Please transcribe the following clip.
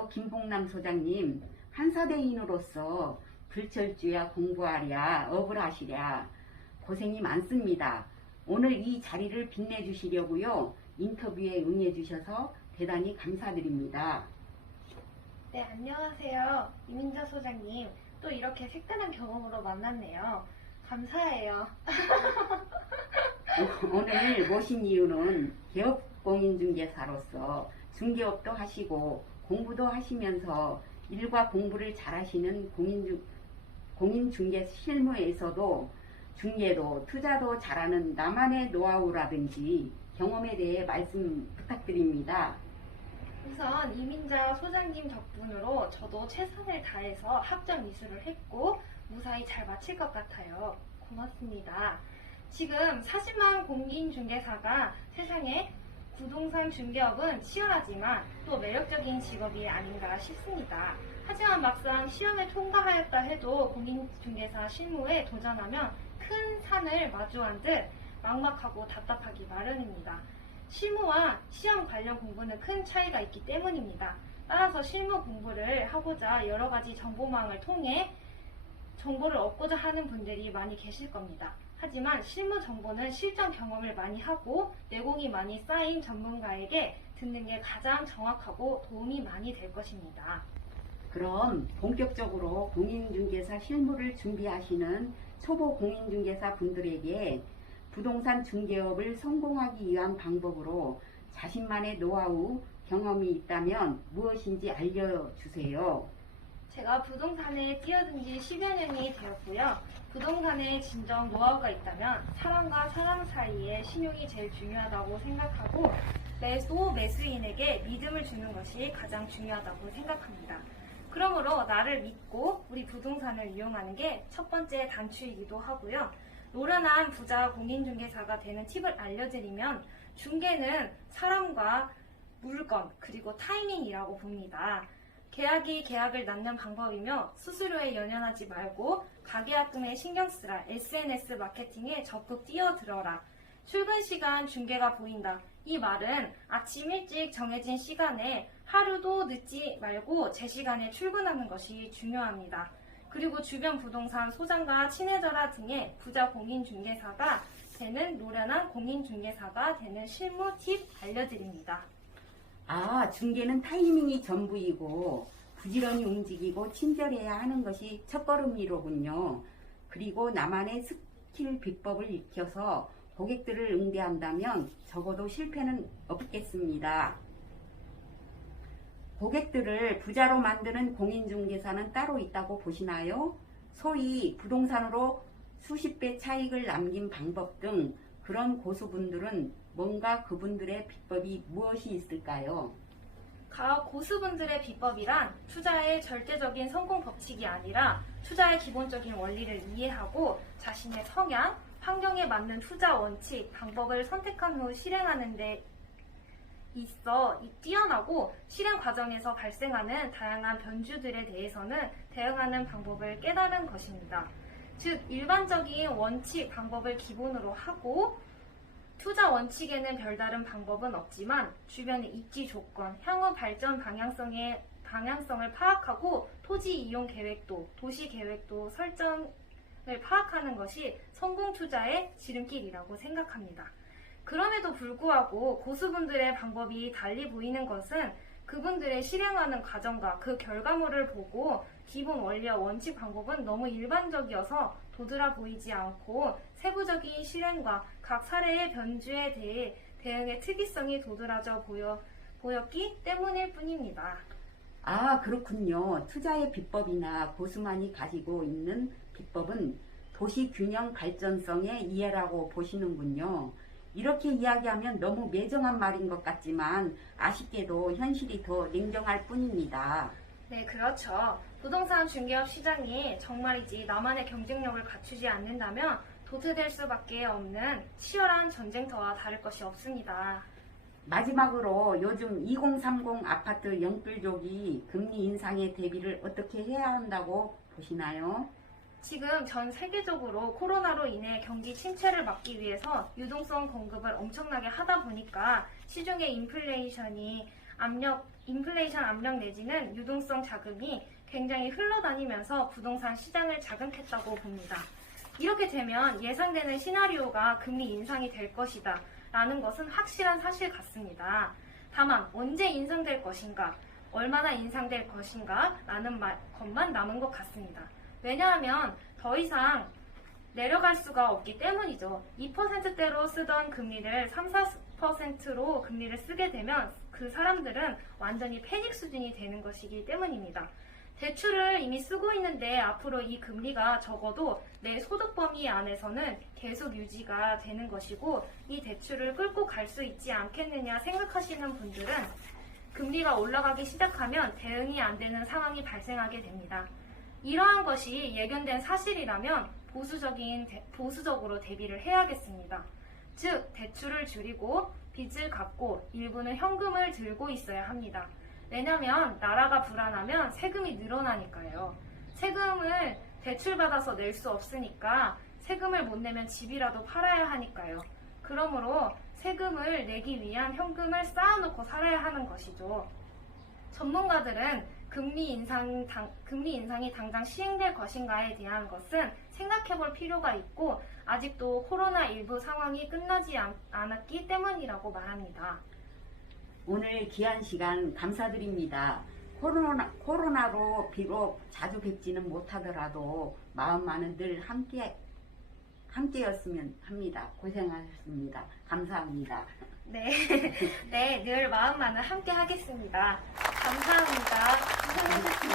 김봉남 소장님, 한사대인으로서 불철주야 공부하랴, 업을 하시랴 고생이 많습니다. 오늘 이 자리를 빛내주시려고요. 인터뷰에 응해주셔서 대단히 감사드립니다. 네, 안녕하세요. 이민자 소장님. 또 이렇게 색다른 경험으로 만났네요. 감사해요. 오늘 모신 이유는 개업공인중개사로서 중개업도 하시고 공부도 하시면서 일과 공부를 잘하시는 공인중개 실무에서도 중개도 투자도 잘하는 나만의 노하우라든지 경험에 대해 말씀 부탁드립니다. 우선 이민자 소장님 덕분으로 저도 최선을 다해서 학점 이수를 했고 무사히 잘 마칠 것 같아요. 고맙습니다. 지금 40만 공인중개사가 세상에 부동산 중개업은 치열하지만 또 매력적인 직업이 아닌가 싶습니다. 하지만 막상 시험에 통과하였다 해도 공인중개사 실무에 도전하면 큰 산을 마주한 듯 막막하고 답답하기 마련입니다. 실무와 시험 관련 공부는 큰 차이가 있기 때문입니다. 따라서 실무 공부를 하고자 여러 가지 정보망을 통해 정보를 얻고자 하는 분들이 많이 계실 겁니다. 하지만 실무 정보는 실전 경험을 많이 하고 내공이 많이 쌓인 전문가에게 듣는 게 가장 정확하고 도움이 많이 될 것입니다. 그럼 본격적으로 공인중개사 실무를 준비하시는 초보 공인중개사 분들에게 부동산 중개업을 성공하기 위한 방법으로 자신만의 노하우, 경험이 있다면 무엇인지 알려주세요. 제가 부동산에 뛰어든 지 10여 년이 되었고요. 부동산에 진정 노하우가 있다면 사람과 사람 사이의 신용이 제일 중요하다고 생각하고 매수인에게 믿음을 주는 것이 가장 중요하다고 생각합니다. 그러므로 나를 믿고 우리 부동산을 이용하는 게 첫 번째 단추이기도 하고요. 노련한 부자 공인중개사가 되는 팁을 알려드리면 중개는 사람과 물건 그리고 타이밍이라고 봅니다. 계약이 계약을 낳는 방법이며 수수료에 연연하지 말고 가계약금에 신경 쓰라. SNS 마케팅에 적극 뛰어들어라. 출근 시간 중개가 보인다. 이 말은 아침 일찍 정해진 시간에 하루도 늦지 말고 제 시간에 출근하는 것이 중요합니다. 그리고 주변 부동산 소장과 친해져라 등의 부자 공인중개사가 되는 노련한 공인중개사가 되는 실무 팁 알려드립니다. 중개는 타이밍이 전부이고 부지런히 움직이고 친절해야 하는 것이 첫걸음이로군요. 그리고 나만의 스킬 비법을 익혀서 고객들을 응대한다면 적어도 실패는 없겠습니다. 고객들을 부자로 만드는 공인중개사는 따로 있다고 보시나요? 소위 부동산으로 수십 배 차익을 남긴 방법 등 그런 고수분들은 뭔가 그분들의 비법이 무엇이 있을까요? 고수분들의 비법이란 투자의 절대적인 성공 법칙이 아니라 투자의 기본적인 원리를 이해하고 자신의 성향, 환경에 맞는 투자 원칙, 방법을 선택한 후 실행하는 데 있어 뛰어나고 실행 과정에서 발생하는 다양한 변주들에 대해서는 대응하는 방법을 깨달은 것입니다. 즉 일반적인 원칙, 방법을 기본으로 하고 투자 원칙에는 별다른 방법은 없지만 주변의 입지 조건, 향후 발전 방향성을 파악하고 토지 이용 계획도, 도시 계획도 설정을 파악하는 것이 성공 투자의 지름길이라고 생각합니다. 그럼에도 불구하고 고수분들의 방법이 달리 보이는 것은 그분들의 실행하는 과정과 그 결과물을 보고 기본 원리와 원칙 방법은 너무 일반적이어서 도드라 보이지 않고 세부적인 실행과 각 사례의 변주에 대해 대응의 특이성이 도드라져 보였기 때문일 뿐입니다. 그렇군요. 투자의 비법이나 고수만이 가지고 있는 비법은 도시 균형 발전성의 이해라고 보시는군요. 이렇게 이야기하면 너무 매정한 말인 것 같지만 아쉽게도 현실이 더 냉정할 뿐입니다. 네, 그렇죠. 부동산 중개업 시장이 정말이지 나만의 경쟁력을 갖추지 않는다면 도태될 수밖에 없는 치열한 전쟁터와 다를 것이 없습니다. 마지막으로 요즘 2030 아파트 영끌족이 금리 인상의 대비를 어떻게 해야 한다고 보시나요? 지금 전 세계적으로 코로나로 인해 경기 침체를 막기 위해서 유동성 공급을 엄청나게 하다 보니까 시중의 인플레이션이 인플레이션 압력 내지는 유동성 자금이 굉장히 흘러다니면서 부동산 시장을 자극했다고 봅니다. 이렇게 되면 예상되는 시나리오가 금리 인상이 될 것이다 라는 것은 확실한 사실 같습니다. 다만 언제 인상될 것인가, 얼마나 인상될 것인가 라는 것만 남은 것 같습니다. 왜냐하면 더 이상 내려갈 수가 없기 때문이죠. 2%대로 쓰던 금리를 3, 4%로 금리를 쓰게 되면 그 사람들은 완전히 패닉 수준이 되는 것이기 때문입니다. 대출을 이미 쓰고 있는데 앞으로 이 금리가 적어도 내 소득 범위 안에서는 계속 유지가 되는 것이고 이 대출을 끌고 갈 수 있지 않겠느냐 생각하시는 분들은 금리가 올라가기 시작하면 대응이 안 되는 상황이 발생하게 됩니다. 이러한 것이 예견된 사실이라면 보수적으로 대비를 해야겠습니다. 즉, 대출을 줄이고 빚을 갚고 일부는 현금을 들고 있어야 합니다. 왜냐하면 나라가 불안하면 세금이 늘어나니까요. 세금을 대출받아서 낼 수 없으니까 세금을 못 내면 집이라도 팔아야 하니까요. 그러므로 세금을 내기 위한 현금을 쌓아놓고 살아야 하는 것이죠. 전문가들은 금리 인상이 당장 시행될 것인가에 대한 것은 생각해 볼 필요가 있고 아직도 코로나19 상황이 끝나지 않았기 때문이라고 말합니다. 오늘 귀한 시간 감사드립니다. 코로나로 비록 자주 뵙지는 못하더라도 마음만은 늘 함께였으면 합니다. 고생하셨습니다. 감사합니다. 네, 네, 늘 마음만은 함께 하겠습니다. 감사합니다.